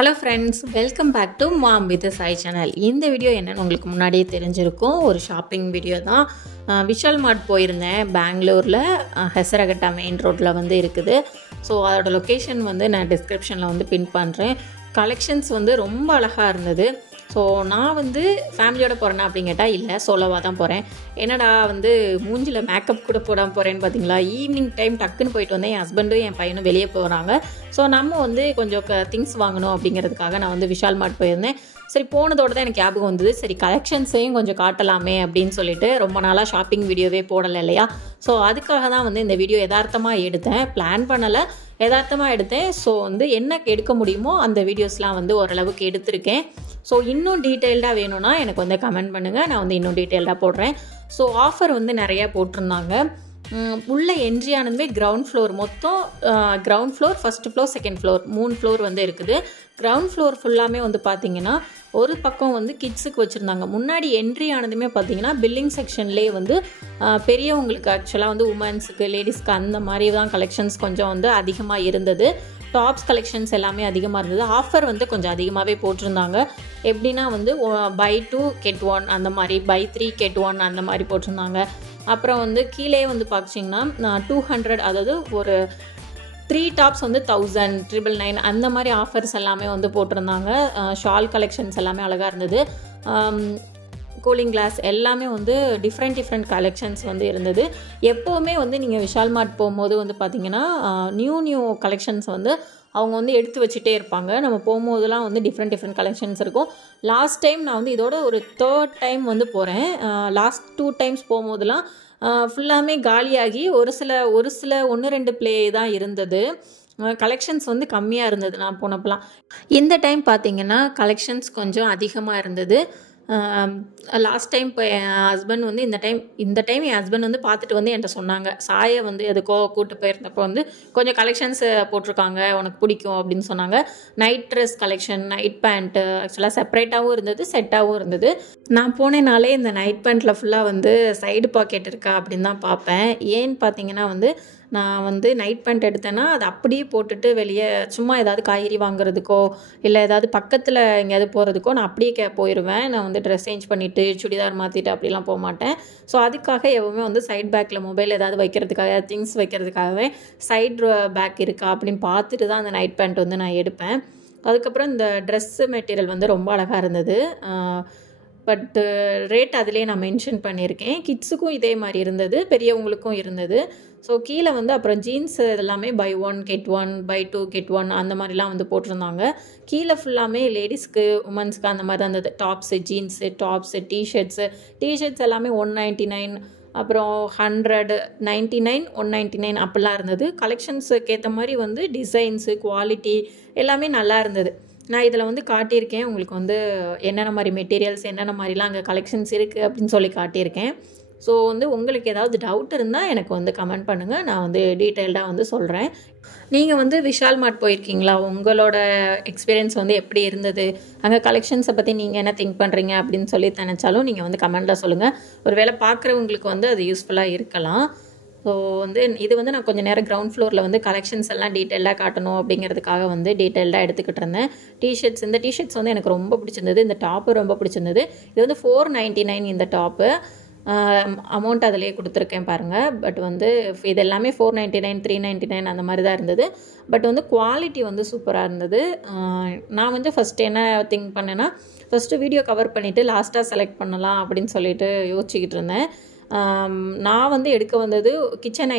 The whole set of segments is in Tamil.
Hello friends, welcome back to mom with chai channel. இந்த வீடியோ என்னென்னு உங்களுக்கு முன்னாடியே தெரிஞ்சிருக்கும். ஒரு ஷாப்பிங் வீடியோ தான். விஷால் மார்ட் போயிருந்தேன் பெங்களூரில். ஹெசரகட்டா மெயின் ரோட்டில் வந்து இருக்குது. ஸோ அதோட லொக்கேஷன் வந்து நான் டிஸ்கிரிப்ஷனில் வந்து பின் பண்ணுறேன். கலெக்ஷன்ஸ் வந்து ரொம்ப அழகாக இருந்தது. ஸோ நான் வந்து ஃபேமிலியோடு போகிறேன்னா அப்படின்னு கேட்டால் இல்லை, சோலோவாக தான் போகிறேன். என்னடா வந்து மூஞ்சில் மேக்கப் கூட போடாமல் போகிறேன்னு பார்த்தீங்களா. ஈவினிங் டைம் டக்குன்னு போயிட்டு வந்தேன். என் ஹஸ்பண்டும் என் பையனும் வெளியே போகிறாங்க. ஸோ நம்ம வந்து கொஞ்சம் திங்ஸ் வாங்கணும் அப்படிங்கிறதுக்காக நான் வந்து விஷால் மார்ட் போயிருந்தேன். சரி, போனதோடு தான் எனக்கு ஞாபகம் வந்தது, சரி கலெக்ஷன்ஸையும் கொஞ்சம் காட்டலாமே அப்படின்னு சொல்லிட்டு. ரொம்ப நாளாக ஷாப்பிங் வீடியோவே போடலை இல்லையா. ஸோ அதுக்காக தான் வந்து இந்த வீடியோ யதார்த்தமாக எடுத்தேன். பிளான் பண்ணலை, யதார்த்தமாக எடுத்தேன். ஸோ வந்து என்ன எடுக்க முடியுமோ அந்த வீடியோஸ்லாம் வந்து ஓரளவுக்கு எடுத்திருக்கேன். ஸோ இன்னும் டீட்டெயில்டாக வேணும்னா எனக்கு வந்து கமெண்ட் பண்ணுங்கள், நான் வந்து இன்னும் டீட்டெயில்டாக போடுறேன். ஸோ ஆஃபர் வந்து நிறையா போட்டிருந்தாங்க. உள்ள என்ட்ரி ஆனதுமே கிரவுண்ட் ஃப்ளோர், மொத்தம் ground floor, first floor, second floor, 3 floor வந்து இருக்குது. கிரவுண்ட் ஃப்ளோர் ஃபுல்லாமே வந்து பார்த்திங்கன்னா ஒரு பக்கம் வந்து கிட்ஸுக்கு வச்சுருந்தாங்க. முன்னாடி என்ட்ரி ஆனதுமே பார்த்திங்கன்னா பில்லிங் செக்ஷன்லேயே வந்து பெரியவங்களுக்கு, ஆக்சுவலாக வந்து உமன்ஸுக்கு, லேடிஸ்க்கு அந்த மாதிரி தான் கலெக்ஷன்ஸ் கொஞ்சம் வந்து அதிகமாக இருந்தது. டாப்ஸ் கலெக்ஷன்ஸ் எல்லாமே அதிகமாக இருந்தது. ஆஃபர் வந்து கொஞ்சம் அதிகமாகவே போட்டிருந்தாங்க. எப்படின்னா வந்து buy 2 get 1 அந்த மாதிரி, buy 3 get 1 அந்த மாதிரி போட்டிருந்தாங்க. அப்புறம் வந்து கீழே வந்து பார்த்திங்கன்னா 200, அதாவது ஒரு 3 டாப்ஸ் வந்து 1000, 999 அந்த மாதிரி ஆஃபர்ஸ் எல்லாமே வந்து போட்டிருந்தாங்க. ஷால் கலெக்ஷன்ஸ் எல்லாமே அழகாக இருந்தது. கூலிங் கிளாஸ் எல்லாமே வந்து டிஃப்ரெண்ட் கலெக்ஷன்ஸ் வந்து இருந்தது. எப்போவுமே வந்து நீங்கள் விஷால் மார்ட் போகும்போது வந்து பார்த்திங்கன்னா நியூ கலெக்ஷன்ஸ் வந்து அவங்க வந்து எடுத்து வச்சுட்டே இருப்பாங்க. நம்ம போகும்போதெல்லாம் வந்து டிஃப்ரெண்ட் கலெக்ஷன்ஸ் இருக்கும். லாஸ்ட் டைம் நான் வந்து இதோட ஒரு 3rd டைம் வந்து போகிறேன். லாஸ்ட் 2 டைம்ஸ் போகும்போதெல்லாம் ஃபுல்லாமே காலியாகி ஒரு சில 1-2 ப்ளே தான் இருந்தது. கலெக்ஷன்ஸ் வந்து கம்மியாக இருந்தது நான் போனப்பலாம். இந்த டைம் பார்த்திங்கன்னா கலெக்ஷன்ஸ் கொஞ்சம் அதிகமாக இருந்தது. லாஸ்ட் டைம் இப்போ என் ஹஸ்பண்ட் வந்து இந்த டைம் என் ஹஸ்பண்ட் வந்து பார்த்துட்டு வந்து என்கிட்ட சொன்னாங்க, சாயை வந்து எதுக்கோ கூப்பிட்டு போயிருந்தப்போ வந்து கொஞ்சம் கலெக்ஷன்ஸ் போட்டிருக்காங்க, உனக்கு பிடிக்கும் அப்படின்னு சொன்னாங்க. Night dress collection, night pant ஆக்சுவலாக செப்பரேட்டாகவும் இருந்தது, செட்டாகவும் இருந்தது. நான் போனேனாலே இந்த நைட் பேண்ட்டில் ஃபுல்லாக வந்து சைடு பாக்கெட் இருக்கா அப்படின்னு தான் பார்ப்பேன். ஏன்னு பார்த்தீங்கன்னா வந்து நான் வந்து நைட் பேண்ட் எடுத்தேன்னா அதை அப்படியே போட்டுட்டு வெளியே சும்மா ஏதாவது காய்கறி வாங்குறதுக்கோ இல்லை ஏதாவது பக்கத்தில் எங்கேயாவது போகிறதுக்கோ நான் அப்படியே போயிடுவேன். நான் வந்து ட்ரெஸ் சேஞ்ச் பண்ணிவிட்டு சுடிதார் மாற்றிட்டு அப்படிலாம் போக மாட்டேன். ஸோ அதுக்காக எப்பவுமே வந்து சைட் பேக்கில் மொபைல் ஏதாவது வைக்கிறதுக்காக, திங்ஸ் வைக்கிறதுக்காகவே சைட் பேக் இருக்கா அப்படின்னு பார்த்துட்டு தான் அந்த நைட் பேண்ட் வந்து நான் எடுப்பேன். அதுக்கப்புறம் இந்த ட்ரெஸ்ஸு மெட்டீரியல் வந்து ரொம்ப அழகாக இருந்தது. பட்டு ரேட் அதிலே நான் மென்ஷன் பண்ணியிருக்கேன். கிட்ஸுக்கும் இதே மாதிரி இருந்தது, பெரியவங்களுக்கும் இருந்தது. ஸோ கீழே வந்து அப்புறம் ஜீன்ஸ் எல்லாமே buy 1 get 1, buy 2 get 1 அந்த மாதிரிலாம் வந்து போட்டிருந்தாங்க. கீழே ஃபுல்லாமே லேடிஸ்க்கு, உமன்ஸ்க்கு அந்த மாதிரி தான் இருந்தது. டாப்ஸு, ஜீன்ஸு, டாப்ஸு, டிஷர்ட்ஸ் எல்லாமே 199, அப்புறம் 100, 99, 199 அப்படிலாம் இருந்தது. கலெக்ஷன்ஸுக்கு ஏற்ற மாதிரி வந்து டிசைன்ஸு, குவாலிட்டி எல்லாமே நல்லா இருந்தது. நான் இதில் வந்து காட்டியிருக்கேன் உங்களுக்கு வந்து என்னென்ன மாதிரி மெட்டீரியல்ஸ், என்னென்ன மாதிரிலாம் அங்கே கலெக்ஷன்ஸ் இருக்குது அப்படின்னு சொல்லி காட்டியிருக்கேன். ஸோ வந்து உங்களுக்கு ஏதாவது டவுட் இருந்தால் எனக்கு வந்து கமெண்ட் பண்ணுங்கள், நான் வந்து டீட்டெயில்டாக வந்து சொல்கிறேன். நீங்கள் வந்து விஷால் மார்ட் போயிருக்கீங்களா? உங்களோட எக்ஸ்பீரியன்ஸ் வந்து எப்படி இருந்தது? அங்கே கலெக்ஷன்ஸை பற்றி நீங்கள் என்ன திங்க் பண்ணுறீங்க அப்படின்னு சொல்லி நினச்சாலும் நீங்கள் வந்து கமெண்ட்டில் சொல்லுங்கள். ஒரு வேளை பார்க்குறவங்களுக்கு வந்து அது யூஸ்ஃபுல்லாக இருக்கலாம். ஸோ வந்து இது வந்து நான் கொஞ்சம் நேரம் கிரவுண்ட் ஃப்ளோரில் வந்து கலெக்ஷன்ஸ் எல்லாம் டீட்டெயிலாக காட்டணும் அப்படிங்கிறதுக்காக வந்து டீட்டெயில்டாக எடுத்துக்கிட்டு இருந்தேன். இந்த டிஷர்ட்ஸ் வந்து எனக்கு ரொம்ப பிடிச்சிருந்தது. இந்த டாப்பு ரொம்ப பிடிச்சிருந்தது. இது வந்து 499 இந்த டாப்பு. அமௌண்ட் அதிலே கொடுத்துருக்கேன் பாருங்கள். பட் வந்து இது எல்லாமே 499, 399 அந்த மாதிரி தான் இருந்தது. பட் வந்து குவாலிட்டி வந்து சூப்பராக இருந்தது. நான் வந்து ஃபஸ்ட்டு என்ன திங்க் பண்ணேன்னா, ஃபஸ்ட்டு வீடியோ கவர் பண்ணிவிட்டு லாஸ்ட்டாக செலக்ட் பண்ணலாம் அப்படின்னு சொல்லிட்டு யோசிச்சுக்கிட்டு இருந்தேன். நான் வந்து எடுக்க வந்தது கிச்சன்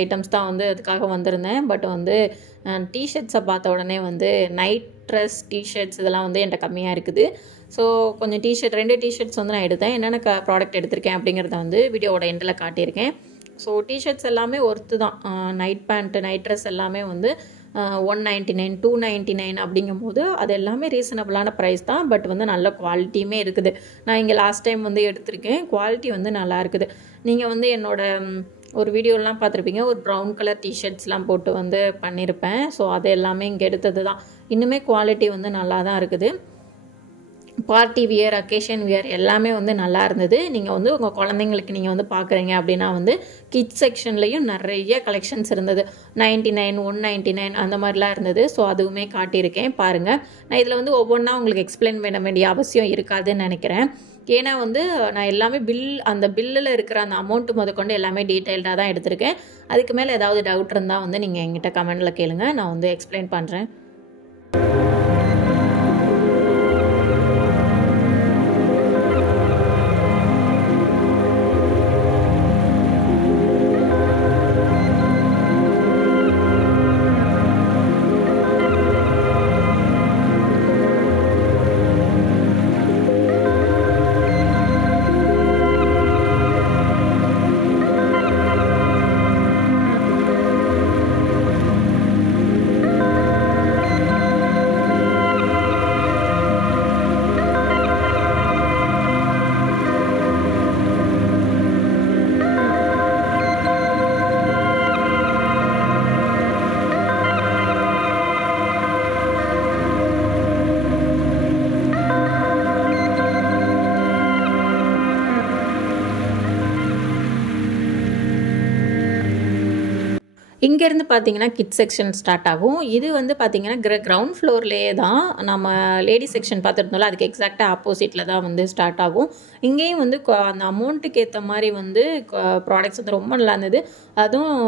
ஐட்டம்ஸ் தான் வந்து அதுக்காக வந்திருந்தேன். பட் வந்து டிஷர்ட்ஸை பார்த்த உடனே வந்து நைட் ட்ரெஸ், டிஷர்ட்ஸ் இதெல்லாம் வந்து என்கிட்ட கம்மியாக இருக்குது. ஸோ கொஞ்சம் 2 டிஷர்ட்ஸ் வந்து நான் எடுத்தேன். என்னென்ன ப்ராடக்ட் எடுத்திருக்கேன் அப்படிங்கிறத வந்து வீடியோவோட எண்டில் காட்டியிருக்கேன். ஸோ டிஷர்ட்ஸ் எல்லாமே ஒர்த்து தான். நைட் பேண்ட்டு, நைட் ட்ரெஸ் எல்லாமே வந்து 199, 299 அப்படிங்கும்போது அது எல்லாமே ரீசனபிளான ப்ரைஸ் தான். பட் வந்து நல்ல குவாலிட்டியுமே இருக்குது. நான் இங்கே லாஸ்ட் டைம் வந்து எடுத்திருக்கேன். குவாலிட்டி வந்து நல்லா இருக்குது. நீங்கள் வந்து என்னோட ஒரு வீடியோலாம் பார்த்துருப்பீங்க, ஒரு ப்ரௌன் கலர் டிஷர்ட்ஸ்லாம் போட்டு வந்து பண்ணியிருப்பேன். ஸோ அது எல்லாமே இங்கே எடுத்தது தான். இன்னுமே குவாலிட்டி வந்து நல்லா தான் இருக்குது. பார்ட்டி வியர், அக்கேஷன் வியர் எல்லாமே வந்து நல்லா இருந்தது. நீங்கள் வந்து உங்கள் குழந்தைங்களுக்கு நீங்கள் வந்து பார்க்குறீங்க அப்படின்னா வந்து கிட்ஸ் செக்ஷன்லேயும் நிறைய கலெக்ஷன்ஸ் இருந்தது. 99, 199 அந்த மாதிரிலாம் இருந்தது. ஸோ அதுவுமே காட்டியிருக்கேன் பாருங்கள். நான் இதில் வந்து ஒவ்வொன்றா உங்களுக்கு எக்ஸ்பிளைன் பண்ண வேண்டிய அவசியம் இருக்காதுன்னு நினைக்கிறேன். ஏன்னா வந்து நான் எல்லாமே அந்த பில்லில் இருக்கிற அந்த அமௌண்ட்டு முதற்கொண்டு எல்லாமே டீட்டெயில்டாக தான் எடுத்திருக்கேன். அதுக்கு மேலே ஏதாவது டவுட் இருந்தால் வந்து நீங்கள் என்கிட்ட கமெண்டில் கேளுங்க, நான் வந்து எக்ஸ்பிளைன் பண்ணுறேன். இங்கேருந்து பார்த்தீங்கன்னா கிட்ஸ் செக்ஷன் ஸ்டார்ட் ஆகும். இது வந்து பார்த்தீங்கன்னா கிரவுண்ட் ஃப்ளோர்லேயே தான் நம்ம லேடிஸ் செக்ஷன் பார்த்துருந்தோம்ல, அதுக்கு எக்ஸாக்டாக ஆப்போசிட்டில் தான் வந்து ஸ்டார்ட் ஆகும். இங்கேயும் வந்து அந்த அமௌண்ட்டுக்கு ஏற்ற மாதிரி வந்து ப்ராடக்ட்ஸ் வந்து ரொம்ப நல்லா இருந்தது. அதுவும்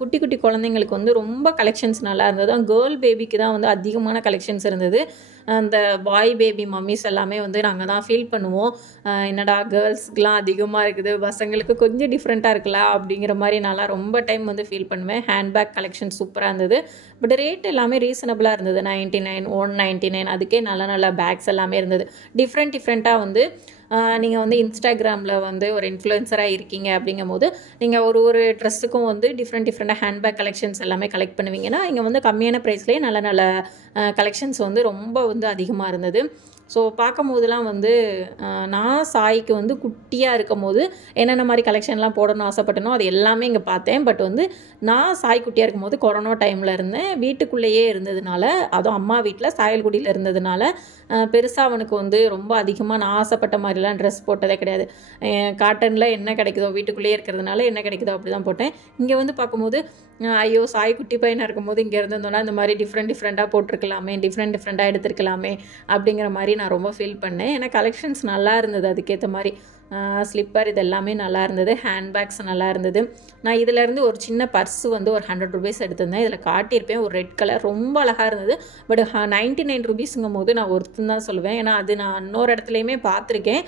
குட்டி குட்டி குழந்தைங்களுக்கு வந்து ரொம்ப கலெக்ஷன்ஸ் நல்லா இருந்தது. கேர்ள் பேபிக்கு தான் வந்து அதிகமான கலெக்ஷன்ஸ் இருந்தது. அந்த பாய் பேபி மம்மிஸ் எல்லாமே வந்து நாங்கள் தான் ஃபீல் பண்ணுவோம், என்னடா கேர்ள்ஸ்க்குலாம் அதிகமாக இருக்குது, பசங்களுக்கு கொஞ்சம் டிஃப்ரெண்ட்டாக இருக்கலாம் அப்படிங்கிற மாதிரி நான்லாம் ரொம்ப டைம் வந்து ஃபீல் பண்ணுவேன். ஹேண்ட்பேக் கலெக்ஷன் சூப்பராக இருந்தது. பட் ரேட் எல்லாமே ரீசனபிளாக இருந்தது. 99, 199 அதுக்கே நல்ல நல்ல பேக்ஸ் எல்லாமே இருந்தது. டிஃப்ரெண்ட்டாக வந்து நீங்கள் வந்து இன்ஸ்டாகிராமில் வந்து ஒரு இன்ஃப்ளூயன்சராக இருக்கீங்க அப்படிங்கும் போது நீங்கள் ஒரு ட்ரெஸ்ஸுக்கும் வந்து டிஃப்ரெண்ட்டாக ஹேண்ட்பேக் கலெக்ஷன்ஸ் எல்லாமே கலெக்ட் பண்ணுவீங்கன்னா இங்கே வந்து கம்மியான ப்ரைஸ்லேயே நல்ல நல்ல கலெக்ஷன்ஸ் வந்து ரொம்ப வந்து அதிகமாக இருந்தது. ஸோ பார்க்கும் போதெல்லாம் வந்து நான் சாய்க்கு வந்து குட்டியாக இருக்கும் போது என்னென்ன மாதிரி கலெக்ஷன்லாம் போடணும்னு ஆசைப்பட்டனோ அது எல்லாமே இங்கே பார்த்தேன். பட் வந்து நான் சாய் குட்டியாக இருக்கும் போது கொரோனா டைமில் இருந்தேன், வீட்டுக்குள்ளேயே இருந்ததுனால, அதுவும் அம்மா வீட்டில் சாயல்குடியில் இருந்ததுனால பெருசாக அவனுக்கு வந்து ரொம்ப அதிகமாக நான் ஆசைப்பட்ட மாதிரிலாம் ட்ரெஸ் போட்டதே கிடையாது. காட்டனில் என்ன கிடைக்குதோ, வீட்டுக்குள்ளேயே இருக்கிறதுனால என்ன கிடைக்குதோ அப்படி தான் போட்டேன். இங்கே வந்து பார்க்கும்போது ஐயோ சாய் குட்டி பையனாக இருக்கும்போது இங்கே இருந்தோன்னா இந்த மாதிரி டிஃப்ரெண்ட்டாக போட்டிருக்கலாமே, டிஃப்ரெண்ட்டாக எடுத்துருக்கலாமே அப்படிங்கிற மாதிரி நான் ரொம்ப ஃபீல் பண்ணேன். ஏன்னா கலெக்ஷன்ஸ் நல்லா இருந்தது. அதுக்கேற்ற மாதிரி ஸ்லிப்பர் இது எல்லாமே நல்லா இருந்தது. ஹேண்ட்பேக்ஸ் நல்லா இருந்தது. நான் இதிலேருந்து ஒரு சின்ன பர்ஸு வந்து ஒரு 100 ரூபீஸ் எடுத்திருந்தேன். இதில் காட்டியிருப்பேன், ஒரு ரெட் கலர் ரொம்ப அழகாக இருந்தது. பட் 99 ரூபீஸுங்கும் போது நான் ஒருத்தன் தான் சொல்லுவேன். ஏன்னா அது நான் இன்னொரு இடத்துலையுமே பார்த்துருக்கேன்.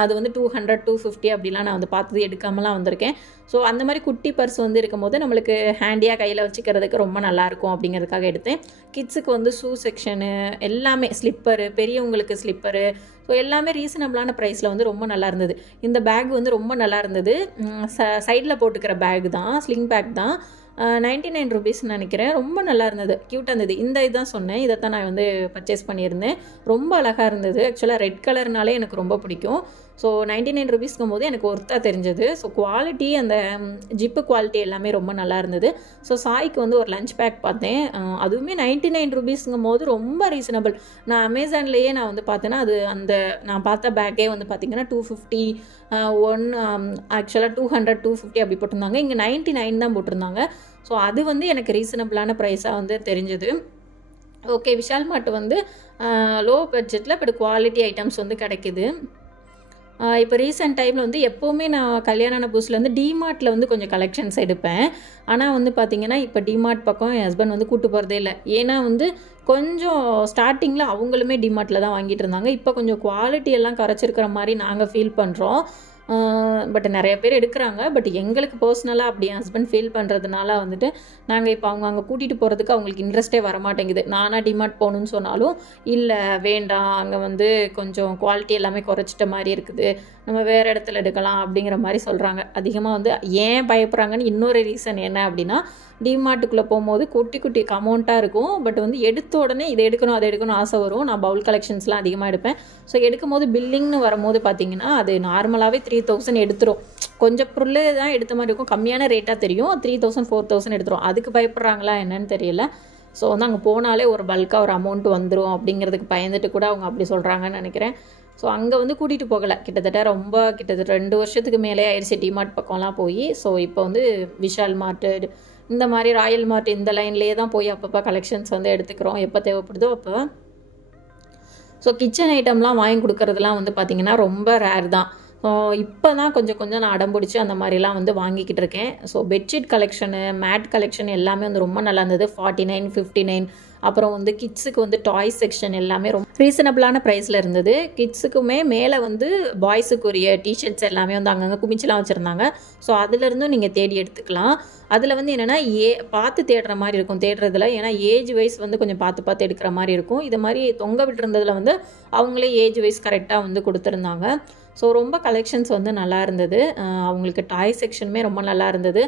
அது வந்து 200, 250 அப்படிலாம் நான் வந்து பார்த்தது எடுக்காமலாம் வந்திருக்கேன். ஸோ அந்த மாதிரி குட்டி பர்ஸ் வந்து இருக்கும் போது நம்மளுக்கு ஹேண்டியாக கையில் வச்சுக்கிறதுக்கு ரொம்ப நல்லாயிருக்கும் அப்படிங்கிறதுக்காக எடுத்தேன். கிட்ஸுக்கு வந்து ஷூ செக்ஷனு எல்லாமே, ஸ்லிப்பரு, பெரியவங்களுக்கு ஸ்லிப்பரு, ஸோ எல்லாமே ரீசனபிளான ப்ரைஸில் வந்து ரொம்ப நல்லா இருந்தது. இந்த பேக் வந்து ரொம்ப நல்லா இருந்தது. சைடில் போட்டுக்கிற பேக் தான், ஸ்லிங் பேக் தான். 99 ரூபீஸ்ன்னு நினைக்கிறேன். ரொம்ப நல்லா இருந்தது, க்யூட்டாக இருந்தது. இந்த இதுதான் சொன்னேன், இதை தான் நான் வந்து பர்ச்சேஸ் பண்ணியிருந்தேன். ரொம்ப அழகாக இருந்தது. ஆக்சுவலாக ரெட் கலர்னாலே எனக்கு ரொம்ப பிடிக்கும். ஸோ 99 ரூபீஸ்க்கும் போது எனக்கு ஒர்த்தாக தெரிஞ்சது. ஸோ குவாலிட்டி, அந்த ஜிப்பு குவாலிட்டி எல்லாமே ரொம்ப நல்லா இருந்தது. ஸோ சாய்க்கு வந்து ஒரு லஞ்ச் பேக் பார்த்தேன். அதுவுமே 99 ரூபீஸுங்கும் போது ரொம்ப ரீசனபிள். நான் அமேசான்லேயே நான் வந்து பார்த்தேன்னா அது அந்த நான் பார்த்த பேக்கே வந்து பார்த்திங்கன்னா 250, ஆக்சுவலாக 200, 250 அப்படி போட்டிருந்தாங்க. இங்கே 99 தான் போட்டிருந்தாங்க. ஸோ அது வந்து எனக்கு ரீசனபிளான ப்ரைஸாக வந்து தெரிஞ்சது. ஓகே, விஷால் மார்ட் வந்து லோ பட்ஜெட்டில் பட் குவாலிட்டி ஐட்டம்ஸ் வந்து கிடைக்குது. இப்போ ரீசெண்ட் டைமில் வந்து எப்போவுமே நான் கல்யாண புதுசுலேருந்து டிமார்ட்டில் வந்து கொஞ்சம் கலெக்ஷன்ஸ் எடுப்பேன். ஆனால் வந்து பார்த்திங்கன்னா இப்போ டிமார்ட் பக்கம் என் ஹஸ்பண்ட் வந்து கூட்டு போகிறதே இல்லை. ஏன்னா வந்து கொஞ்சம் ஸ்டார்டிங்கில் அவங்களுமே டிமார்ட்டில் தான் வாங்கிட்டு இருந்தாங்க. இப்போ கொஞ்சம் குவாலிட்டி எல்லாம் குறைச்சிருக்கிற மாதிரி நாங்கள் ஃபீல் பண்ணுறோம். பட் நிறைய பேர் எடுக்கிறாங்க. பட் எங்களுக்கு பர்சனலாக அப்படி என் ஹஸ்பண்ட் ஃபீல் பண்ணுறதுனால வந்துட்டு நாங்கள் இப்போ அவங்க அங்கே கூட்டிகிட்டு போகிறதுக்கு அவங்களுக்கு இன்ட்ரெஸ்ட்டே வரமாட்டேங்குது. நானாக டிமார்ட் போகணுன்னு சொன்னாலும் இல்லை வேண்டாம், அங்கே வந்து கொஞ்சம் குவாலிட்டி எல்லாமே குறைச்சிட்ட மாதிரி இருக்குது, நம்ம வேறு இடத்துல எடுக்கலாம் அப்படிங்கிற மாதிரி சொல்கிறாங்க. அதிகமாக வந்து ஏன் பயப்படுறாங்கன்னு இன்னொரு ரீசன் என்ன அப்படின்னா, டிமார்ட்டுக்குள்ளே போகும்போது குட்டி குட்டி அமௌண்ட்டாக இருக்கும். பட் வந்து எடுத்த உடனே இதை எடுக்கணும் அதை எடுக்கணும் ஆசை வரும். நான் பவுல் கலெக்ஷன்ஸ்லாம் அதிகமாக எடுப்பேன். ஸோ எடுக்கும் போது பில்லிங்னு வரும்போது பார்த்திங்கன்னா அது நார்மலாகவே 3000 எடுத்துரும். கொஞ்சம் பொருள் தான் எடுத்த மாதிரி இருக்கும், கம்மியான ரேட்டாக தெரியும். 3000, 4000 எடுத்துரும். அதுக்கு பயப்படுறாங்களா என்னன்னு தெரியல. ஸோ வந்து அங்கே போனாலே ஒரு பல்காக ஒரு அமௌண்ட் வந்துடும் அப்படிங்கிறதுக்கு பயந்துட்டு கூட அவங்க அப்படி சொல்கிறாங்கன்னு நினைக்கிறேன். ஸோ அங்கே வந்து கூட்டிகிட்டு போகலை, கிட்டத்தட்ட 2 வருஷத்துக்கு மேலே ஆயிடுச்சு டிமார்ட் பக்கம்லாம் போய். ஸோ இப்போ வந்து விஷால் மார்ட்டு இந்த மாதிரி ராயல் மார்ட் இந்த லைன்லேயே தான் போய் அப்பப்போ கலெக்ஷன்ஸ் வந்து எடுத்துக்கிறோம் எப்போ தேவைப்படுதோ அப்போ. ஸோ கிச்சன் ஐட்டம்லாம் வாங்கி கொடுக்குறதுலாம் வந்து பார்த்திங்கன்னா ரொம்ப ரேர் தான். இப்போ தான் கொஞ்சம் நான் அடம்பிடிச்சி அந்த மாதிரிலாம் வந்து வாங்கிக்கிட்டு இருக்கேன். So bedsheet collection, mat collection எல்லாமே வந்து ரொம்ப நல்லா இருந்தது. 49, 59. அப்புறம் வந்து கிட்ஸுக்கு வந்து டாய் செக்ஷன் எல்லாமே ரொம்ப ரீசனபிளான ப்ரைஸில் இருந்தது. கிட்ஸுக்குமே மேலே வந்து பாய்ஸுக்குரிய டிஷர்ட்ஸ் எல்லாமே வந்து அங்கங்கே குமிச்செலாம் வச்சுருந்தாங்க. ஸோ அதுலேருந்தும் நீங்கள் தேடி எடுத்துக்கலாம். அதில் வந்து என்னென்னா பார்த்து தேடுற மாதிரி இருக்கும் தேடுறதுல. ஏன்னா ஏஜ் வைஸ் வந்து கொஞ்சம் பார்த்து எடுக்கிற மாதிரி இருக்கும். இது மாதிரி தொங்க விட்டுருந்ததில் வந்து அவங்களே ஏஜ் வைஸ் கரெக்டாக வந்து கொடுத்துருந்தாங்க. ஸோ ரொம்ப கலெக்ஷன்ஸ் வந்து நல்லா இருந்தது. அவங்களுக்கு டாய் செக்ஷனுமே ரொம்ப நல்லா இருந்தது.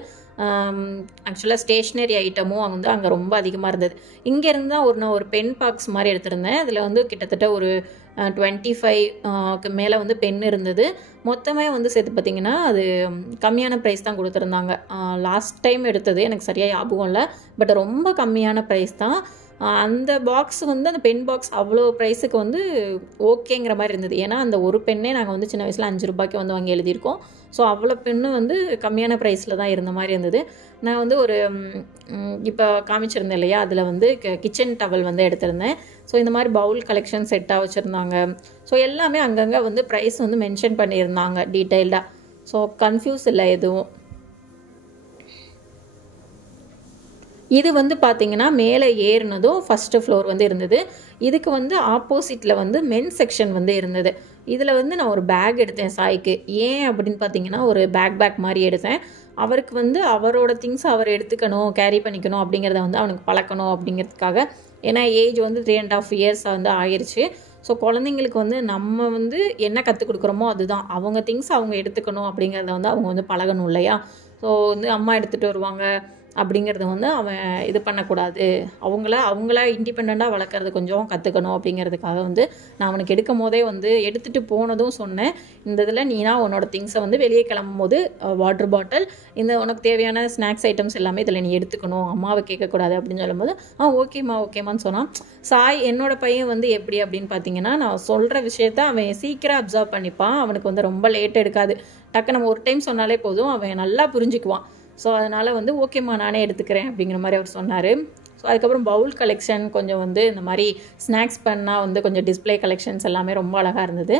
ஆக்சுவலாக ஸ்டேஷ்னரி ஐட்டமும் அங்கே ரொம்ப அதிகமாக இருந்தது. இங்கேருந்து தான் ஒரு பென் பாக்ஸ் மாதிரி எடுத்திருந்தேன். அதில் வந்து கிட்டத்தட்ட ஒரு 25க்கு மேலே வந்து பென் இருந்தது. மொத்தமே வந்து சேர்த்து பார்த்திங்கன்னா அது கம்மியான ப்ரைஸ் தான் கொடுத்துருந்தாங்க. லாஸ்ட் டைம் எடுத்தது எனக்கு சரியாக ஞாபகம் இல்லை, பட் ரொம்ப கம்மியான ப்ரைஸ் தான். அந்த பாக்ஸ் வந்து அந்த பென் பாக்ஸ் அவ்வளோ ப்ரைஸுக்கு வந்து ஓகேங்கிற மாதிரி இருந்தது. ஏன்னா அந்த ஒரு பெண்ணே நாங்கள் வந்து சின்ன வயசில் 5 ரூபாய்க்கு வந்து வாங்கி எழுதியிருக்கோம். ஸோ அவ்வளோ பெண்ணு வந்து கம்மியான ப்ரைஸில் தான் இருந்த மாதிரி இருந்தது. நான் வந்து ஒரு இப்போ காமிச்சிருந்தேன் இல்லையா, அதில் வந்து கிச்சன் டவல் வந்து எடுத்திருந்தேன். ஸோ இந்த மாதிரி பவுல் கலெக்ஷன் செட்டாக வச்சுருந்தாங்க. ஸோ எல்லாமே அங்கங்கே வந்து ப்ரைஸ் வந்து மென்ஷன் பண்ணியிருந்தாங்க டீட்டெயில்டாக. ஸோ கன்ஃபியூஸ் இல்லை எதுவும். இது வந்து பார்த்திங்கன்னா மேலே ஏறினதும் ஃபஸ்ட்டு ஃப்ளோர் வந்து இருந்தது. இதுக்கு வந்து ஆப்போசிட்டில் வந்து மென்ஸ் செக்ஷன் வந்து இருந்தது. இதில் வந்து நான் ஒரு பேக் எடுத்தேன் சாய்க்கு. ஏன் அப்படின்னு பார்த்தீங்கன்னா ஒரு பேக் மாதிரி எடுத்தேன். அவருக்கு வந்து அவரோட திங்ஸ் அவர் எடுத்துக்கணும், கேரி பண்ணிக்கணும் அப்படிங்கிறத வந்து அவனுக்கு பழக்கணும் அப்படிங்கிறதுக்காக. ஏன்னா ஏஜ் வந்து 3.5 இயர்ஸ் வந்து ஆயிடுச்சு. ஸோ குழந்தைங்களுக்கு வந்து நம்ம வந்து என்ன கற்றுக் கொடுக்குறோமோ அதுதான், அவங்க திங்ஸ் அவங்க எடுத்துக்கணும் அப்படிங்கிறத வந்து அவங்க வந்து பழகணும் இல்லையா. ஸோ வந்து அம்மா எடுத்துகிட்டு வருவாங்க அப்படிங்கிறது வந்து அவன் இது பண்ணக்கூடாது. அவங்களா இண்டிபெண்ட்டாக வளர்க்குறது கொஞ்சம் கற்றுக்கணும் அப்படிங்கிறதுக்காக வந்து நான் அவனுக்கு எடுக்கும் போதே வந்து எடுத்துகிட்டு போனதும் சொன்னேன், இந்த இதில் நீனா உன்னோட திங்ஸை வந்து வெளியே கிளம்பும் போது வாட்டர் பாட்டில், இந்த உனக்கு தேவையான ஸ்நாக்ஸ் ஐட்டம்ஸ் எல்லாமே இதில் நீ எடுத்துக்கணும், அம்மாவை கேட்கக்கூடாது அப்படின்னு சொல்லும்போது ஓகேம்மான்னு சொன்னான். சாய் என்னோட பையன் வந்து எப்படி அப்படின்னு பார்த்தீங்கன்னா, நான் சொல்கிற விஷயத்த அவன் சீக்கிரம் அப்சர்வ் பண்ணிப்பான். அவனுக்கு வந்து ரொம்ப லேட் எடுக்காது. டக்கு நம்ம ஒரு டைம் சொன்னாலே போதும், அவன் நல்லா புரிஞ்சுக்குவான். ஸோ அதனால் வந்து ஓகேம்மா நானே எடுத்துக்கிறேன் அப்படிங்கிற மாதிரி அவர் சொன்னார். ஸோ அதுக்கப்புறம் பவுல் கலெக்ஷன் கொஞ்சம் வந்து இந்த மாதிரி ஸ்நாக்ஸ் பண்ணால் வந்து கொஞ்சம் டிஸ்பிளே கலெக்ஷன்ஸ் எல்லாமே ரொம்ப அழகாக இருந்தது.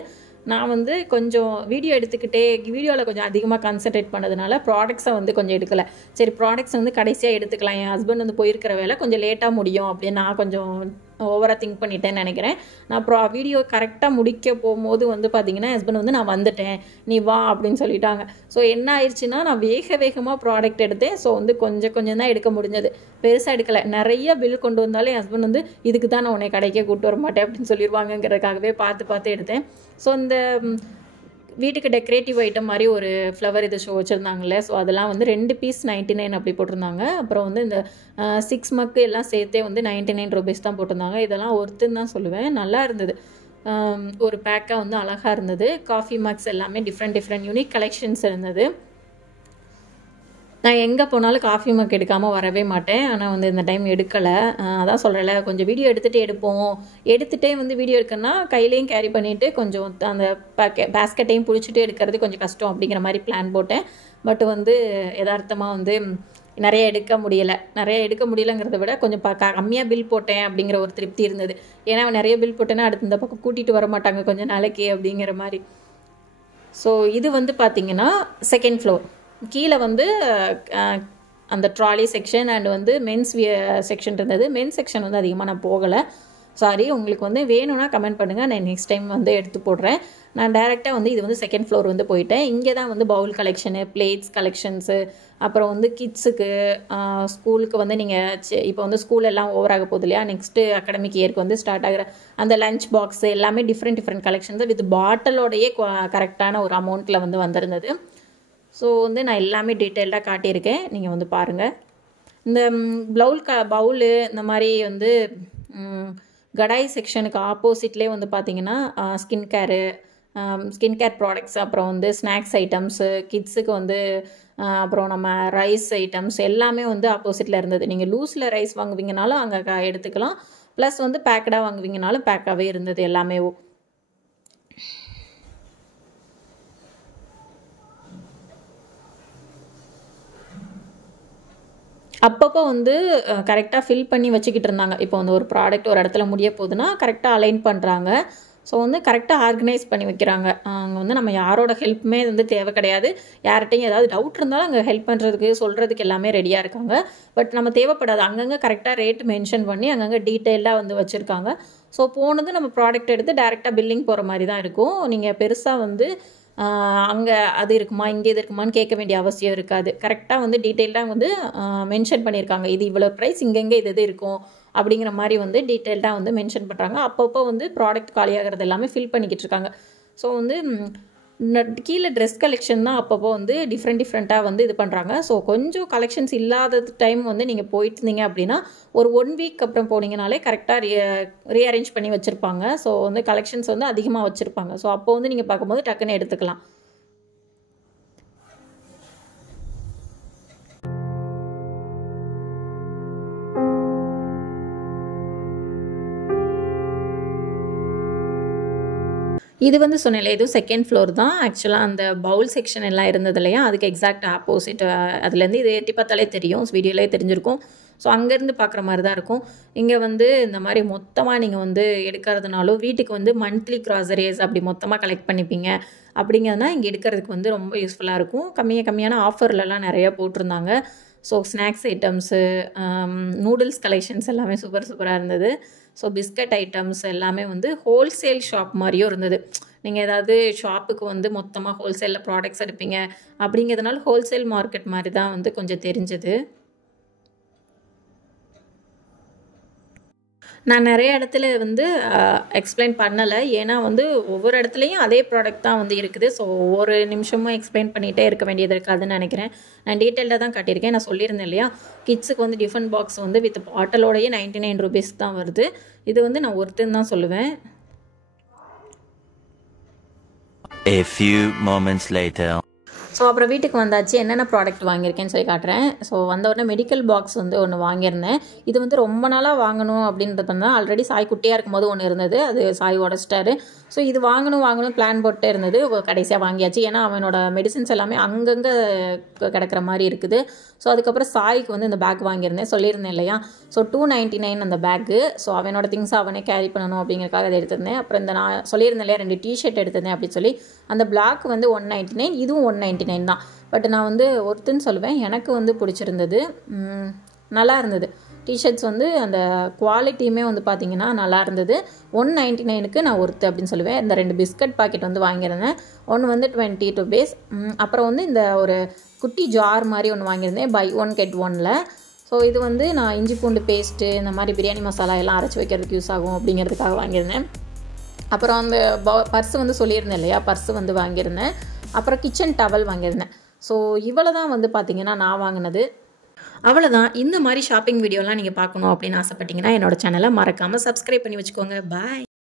நான் வந்து கொஞ்சம் வீடியோவில் கொஞ்சம் அதிகமாக கான்சன்ட்ரேட் பண்ணதுனால ப்ராடக்ட்ஸை வந்து கொஞ்சம் எடுக்கலை. சரி ப்ராடக்ட்ஸ் வந்து கடைசியாக எடுத்துக்கலாம், என் ஹஸ்பண்ட் வந்து போயிருக்கிற வேலை கொஞ்சம் லேட்டாக முடியும் அப்படின்னு நான் கொஞ்சம் ஓவராக திங்க் பண்ணிட்டேன்னு நினைக்கிறேன். நான் வீடியோ கரெக்டாக முடிக்க போகும்போது வந்து பார்த்திங்கன்னா ஹஸ்பண்ட் வந்து நான் வந்துட்டேன் நீ வா அப்படின்னு சொல்லிட்டாங்க. ஸோ என்ன ஆயிடுச்சுன்னா நான் வேகமாக ப்ராடக்ட் எடுத்தேன். ஸோ வந்து கொஞ்சம் தான் எடுக்க முடிஞ்சது, பெருசாக எடுக்கலை. நிறைய பில் கொண்டு வந்தாலும் என் ஹஸ்பண்ட் வந்து இதுக்கு தான் நான் உன்னை கடைக்கே கூப்பிட்டு வர மாட்டேன் அப்படின்னு சொல்லிடுவாங்கங்கிறதுக்காகவே பார்த்து எடுத்தேன். ஸோ இந்த வீட்டுக்கு டெக்கரேட்டிவ் ஐட்டம் மாதிரி ஒரு ஃப்ளவர் இது ஷோ வச்சுருந்தாங்களே, ஸோ அதெல்லாம் வந்து 2 பீஸ் 99 அப்படி போட்டிருந்தாங்க. அப்புறம் வந்து இந்த 6 மக்கு எல்லாம் சேர்த்தே வந்து 99 ரூபீஸ் தான் போட்டிருந்தாங்க. இதெல்லாம் ஒருத்துன்னு தான் சொல்லுவேன், நல்லா இருந்தது. ஒரு பேக்காக வந்து அழகாக இருந்தது. காஃபி மக்ஸ் எல்லாமே டிஃப்ரெண்ட் யூனிக் கலெக்ஷன்ஸ் இருந்தது. நான் எங்கே போனாலும் காஃபி மக் எடுக்காமல் வரவே மாட்டேன். ஆனால் வந்து இந்த டைம் எடுக்கலை. அதான் சொல்கிறேன்ல, கொஞ்சம் வீடியோ எடுத்துகிட்டே வந்து வீடியோ எடுக்கணும்னா கையிலையும் கேரி பண்ணிவிட்டு கொஞ்சம் அந்த பேஸ்கெட்டையும் பிடிச்சிட்டு எடுக்கிறது கொஞ்சம் கஷ்டம் அப்படிங்கிற மாதிரி பிளான் போட்டேன். பட் வந்து யதார்த்தமாக வந்து நிறைய எடுக்க முடியலைங்கிறத விட கொஞ்சம் கம்மியாக பில் போட்டேன் அப்படிங்கிற ஒரு திருப்தி இருந்தது. ஏன்னா நிறைய பில் போட்டேன்னா அடுத்து இந்த பக்கம் கூட்டிகிட்டு வர மாட்டாங்க கொஞ்சம் நாளைக்கு அப்படிங்கிற மாதிரி. ஸோ இது வந்து பார்த்திங்கன்னா செகண்ட் ஃப்ளோர். கீழே வந்து அந்த ட்ராலி செக்ஷன் அண்ட் வந்து மென்ஸ் செக்ஷன் இருந்தது. மென்ஸ் செக்ஷன் வந்து அதிகமாக நான் போகலை. சாரி, உங்களுக்கு வந்து வேணும்னா கமெண்ட் பண்ணுங்கள், நான் நெக்ஸ்ட் டைம் வந்து எடுத்து போடுறேன். நான் டைரெக்டாக வந்து இது வந்து செகண்ட் ஃப்ளோர் வந்து போயிட்டேன். இங்கே தான் வந்து பவுல் கலெக்ஷனு, பிளேட்ஸ் கலெக்ஷன்ஸு, அப்புறம் வந்து கிட்ஸுக்கு ஸ்கூலுக்கு வந்து நீங்கள் இப்போ வந்து ஸ்கூல் எல்லாம் ஓவராக போகுது இல்லையா, நெக்ஸ்ட்டு அகாடமிக் இயருக்கு வந்து ஸ்டார்ட் ஆகிற அந்த லஞ்ச் பாக்ஸு எல்லாமே டிஃப்ரெண்ட் கலெக்ஷன்ஸு வித் பாட்டிலோடையே கரெக்டான ஒரு அமௌண்ட்டில் வந்து வந்திருந்தது. ஸோ வந்து நான் எல்லாமே டீட்டெயில்டாக காட்டியிருக்கேன், நீங்கள் வந்து பாருங்கள். இந்த பவுலு இந்த மாதிரி வந்து கடாய் செக்ஷனுக்கு ஆப்போசிட்லேயே வந்து பார்த்திங்கன்னா skin care, skin care products, அப்புறம் வந்து ஸ்நாக்ஸ் ஐட்டம்ஸு, கிட்ஸுக்கு வந்து அப்புறம் நம்ம ரைஸ் ஐட்டம்ஸ் எல்லாமே வந்து ஆப்போசிட்டில் இருந்தது. நீங்கள் லூஸில் ரைஸ் வாங்குவீங்கனாலும் அங்கே எடுத்துக்கலாம், ப்ளஸ் வந்து பேக்கடாக வாங்குவீங்கனாலும் பேக்காகவே இருந்தது எல்லாமே. அப்பப்போ வந்து கரெக்டாக ஃபில் பண்ணி வச்சுக்கிட்டு இருந்தாங்க. இப்போ வந்து ஒரு ப்ராடக்ட் ஒரு இடத்துல முடிய போகுதுன்னா கரெக்டாக அலைன் பண்ணுறாங்க. ஸோ வந்து கரெக்டாக ஆர்கனைஸ் பண்ணி வைக்கிறாங்க. அங்கே வந்து நம்ம யாரோட ஹெல்ப்புமே வந்து தேவை கிடையாது. யார்கிட்டையும் ஏதாவது டவுட் இருந்தாலும் அங்கே ஹெல்ப் பண்ணுறதுக்கு சொல்கிறதுக்கு எல்லாமே ரெடியாக இருக்காங்க. பட் நம்ம தேவைப்படாது, அங்கங்கே கரெக்டாக ரேட் மென்ஷன் பண்ணி அங்கங்கே டீட்டெயிலாக வந்து வச்சுருக்காங்க. ஸோ போனது நம்ம ப்ராடக்ட் எடுத்து டேரெக்டாக பில்லிங் போகிற மாதிரி தான் இருக்கும். நீங்கள் பெருசாக வந்து அங்கே அது இருக்குமா இங்கே இது இருக்குமான்னு கேட்க வேண்டிய அவசியம் இருக்காது. கரெக்டாக வந்து டீட்டெயில்டாக வந்து மென்ஷன் பண்ணியிருக்காங்க, இது இவ்வளோ ப்ரைஸ், இங்கெங்கே இது இருக்கும் அப்படிங்கிற மாதிரி வந்து டீட்டெயில்டாக வந்து மென்ஷன் பண்ணுறாங்க. அப்பப்போ வந்து ப்ராடக்ட் காலியாகிறது எல்லாமே ஃபில் பண்ணிக்கிட்டு இருக்காங்க. ஸோ வந்து கீழே ட்ரெஸ் கலெக்ஷன் தான் அப்பப்போ வந்து டிஃப்ரெண்ட்டாக வந்து இது பண்ணுறாங்க. ஸோ கொஞ்சம் கலெக்ஷன்ஸ் இல்லாத டைம் வந்து நீங்கள் போயிட்டு இருந்தீங்க அப்படின்னா ஒரு 1 வீக் அப்புறம் போனீங்கனாலே கரெக்டாக ரீஅரேஞ்ச் பண்ணி வச்சுருப்பாங்க. ஸோ வந்து கலெக்ஷன்ஸ் வந்து அதிகமாக வச்சுருப்பாங்க. ஸோ அப்போ வந்து நீங்கள் பார்க்கும்போது டக்குன்னு எடுத்துக்கலாம். இது வந்து சொன்னேன்ல, இதுவும் 2nd ஃப்ளோர் தான். ஆக்சுவலாக அந்த பவுல் செக்ஷன் எல்லாம் இருந்தது இல்லையா, அதுக்கு எக்ஸாக்ட் ஆப்போசிட். அதுலேருந்து இது எட்டி பார்த்தாலே தெரியும், வீடியோலே தெரிஞ்சிருக்கும். ஸோ அங்கேருந்து பார்க்குற மாதிரி தான் இருக்கும். இங்கே வந்து இந்த மாதிரி மொத்தமாக நீங்கள் வந்து எடுக்கிறதுனாலும் வீட்டுக்கு வந்து மந்த்லி க்ராசரிஸ் அப்படி மொத்தமாக கலெக்ட் பண்ணிப்பீங்க அப்படிங்கிறதுனா இங்கே எடுக்கிறதுக்கு வந்து ரொம்ப யூஸ்ஃபுல்லாக இருக்கும். கம்மியான ஆஃபர்லலாம் நிறையா போட்டிருந்தாங்க. So snacks items, noodles collections எல்லாமே சூப்பராக இருந்தது. ஸோ பிஸ்கட் ஐட்டம்ஸ் எல்லாமே வந்து ஹோல்சேல் ஷாப் மாதிரியும் இருந்தது. நீங்கள் ஏதாவது ஷாப்புக்கு வந்து மொத்தமாக ஹோல்சேலில் ப்ராடக்ட்ஸ் எடுப்பீங்க அப்படிங்கிறதுனால ஹோல்சேல் மார்க்கெட் மாதிரி தான் வந்து கொஞ்சம் தெரிஞ்சது. நான் நிறைய இடத்துல வந்து எக்ஸ்பிளைன் பண்ணலை, ஏன்னா வந்து ஒவ்வொரு இடத்துலையும் அதே ப்ராடக்ட் தான் வந்து இருக்குது. ஸோ ஒவ்வொரு நிமிஷமும் எக்ஸ்பிளைன் பண்ணிகிட்டே இருக்க வேண்டியது இருக்காதுன்னு நினைக்கிறேன். நான் டீட்டெயிலாக தான் காட்டியிருக்கேன். நான் சொல்லியிருந்தேன் இல்லையா, கிட்ஸுக்கு வந்து டிஃபன் பாக்ஸ் வந்து வித் பாட்டலோடையே 99 rupees தான் வருது. இது வந்து நான் ஒருத்தன் தான் சொல்லுவேன். A few moments later. So அப்புறம் வீட்டுக்கு வந்தாச்சு, என்னென்ன ப்ராடக்ட் வாங்கியிருக்கேன்னு சொல்லி காட்டுறேன். ஸோ வந்த உடனே மெடிக்கல் பாக்ஸ் வந்து ஒன்று வாங்கியிருந்தேன். இது வந்து ரொம்ப நாளாக வாங்கணும் அப்படின்றது பண்ணால் ஆல்ரெடி சாய் குட்டியாக இருக்கும்போது ஒன்று இருந்தது, அது சாய் உடச்சிட்டாரு. ஸோ இது வாங்கணும் பிளான் போட்டே இருந்தது, கடைசியாக வாங்கியாச்சு. ஏன்னா அவனோட மெடிசின்ஸ் எல்லாமே அங்கங்கே கிடக்கிற மாதிரி இருக்குது. ஸோ அதுக்கப்புறம் சாய்க்கு வந்து இந்த பேக் வாங்கியிருந்தேன், சொல்லியிருந்தேன் இல்லையா. ஸோ 299 அந்த பேக்கு. ஸோ அவனோட திங்ஸை அவனே கேரி பண்ணணும் அப்படிங்கிறக்காக அதை எடுத்திருந்தேன். அப்புறம் இந்த நான் சொல்லியிருந்தேன் இல்லையா 2 டிஷர்ட் எடுத்திருந்தேன் அப்படின்னு சொல்லி, அந்த பிளாக் வந்து 199, இதுவும் 199 தான். பட் நான் வந்து ஒருத்தன்னு சொல்லுவேன், எனக்கு வந்து பிடிச்சிருந்தது, நல்லா இருந்தது. டிஷர்ட்ஸ் வந்து அந்த குவாலிட்டியுமே வந்து பார்த்திங்கன்னா நல்லா இருந்தது. 199க்கு நான் ஒருத்து அப்படின்னு சொல்லுவேன். இந்த 2 பிஸ்கட் பாக்கெட் வந்து வாங்கியிருந்தேன். ஒன்று வந்து 20 rupees. அப்புறம் வந்து இந்த ஒரு குட்டி ஜார் மாதிரி ஒன்று வாங்கியிருந்தேன், buy 1 get 1ல. ஸோ இது வந்து நான் இஞ்சி பூண்டு பேஸ்ட்டு, இந்த மாதிரி பிரியாணி மசாலா எல்லாம் அரைச்சி வைக்கிறதுக்கு யூஸ் ஆகும் அப்படிங்கிறதுக்காக வாங்கியிருந்தேன். அப்புறம் அந்த பர்ஸு வந்து சொல்லியிருந்தேன் இல்லையா, பர்ஸு வந்து வாங்கியிருந்தேன். அப்புறம் கிச்சன் டவல் வாங்கியிருந்தேன். ஸோ இவ்வளோ தான் வந்து பார்த்திங்கன்னா நான் வாங்கினது. அவ்வளோதான். இந்த மாதிரி ஷாப்பிங் வீடியோலாம் நீங்கள் பார்க்கணும் அப்படின்னு ஆசைப்பட்டீங்கன்னா என்னோட சேனலை மறக்காமல் சப்ஸ்கிரைப் பண்ணி வச்சுக்கோங்க. பாய்.